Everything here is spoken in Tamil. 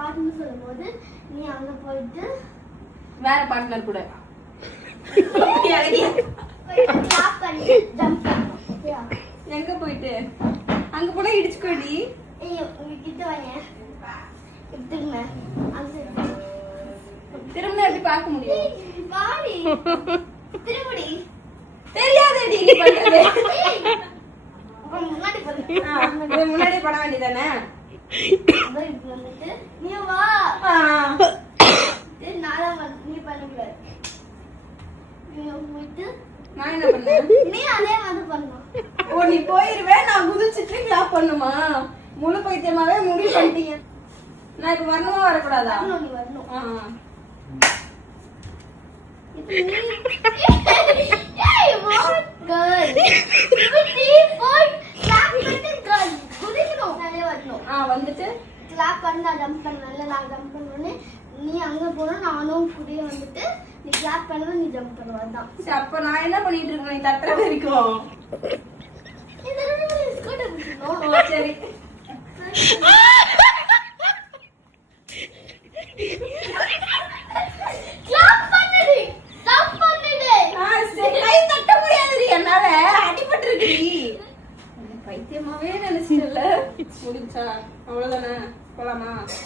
ஸ்டார்ட்னு சொல்லும்போது நீ அங்க போயிட்டு வேற பார்ட்னர் கூட கிளாப் பண்ணி ஜம்ப் பண்ணணும். ஓகேயா? எங்க போயிட்டு அங்க போனா இடிச்சுக்கோடி. ஐயோ உங்க கிட்ட வாங்க. திரும்ப அந்த திரும்ப எப்படி பார்க்க முடியும்? வாடி திரும்படி. தெரியாதடி நீ பண்றது. முன்னாடி பண்ணு. முன்னாடி பண்ண வேண்டியதானே? அதான் இப்ப வந்துட்டு நீ வா. நாளா நீ பண்ணக்கூடாது. நீ போயிட்டு நான் என்ன பண்ணேன்? நீ அதே மாதிரி பண்ணணும். ஓ நீ போயிருவே நான் குதிச்சிட்டு கிளாப் பண்ணுமா? முழு பைத்தியமாவே முடிவு பண்ணிட்டீங்க. நான் இப்ப வரணுமா வரக்கூடாதா? வரணும், நீ வரணும். வந்துட்டு கிளாப் பண்ண ஜம்ப் பண்ணல. நான் ஜம்ப் பண்ணோடனே நீ அங்க போனா நானும் கூடயே வந்துட்டு நீ கிளாப் பண்ணுவ, நீ ஜம்ப் பண்ணுவ. அதான். சரி, அப்ப நான் என்ன பண்ணிட்டு இருக்கேன்? நீ தட்டுற வரைக்கும். ஓ, சரி. கை தட்ட முடியாதுடி என்னால, அடிபட்டிருக்குடி. பைத்தியமாவே நினைச்சிட்டல. முடிஞ்சா அவ்வளவுதானே? போலாமா?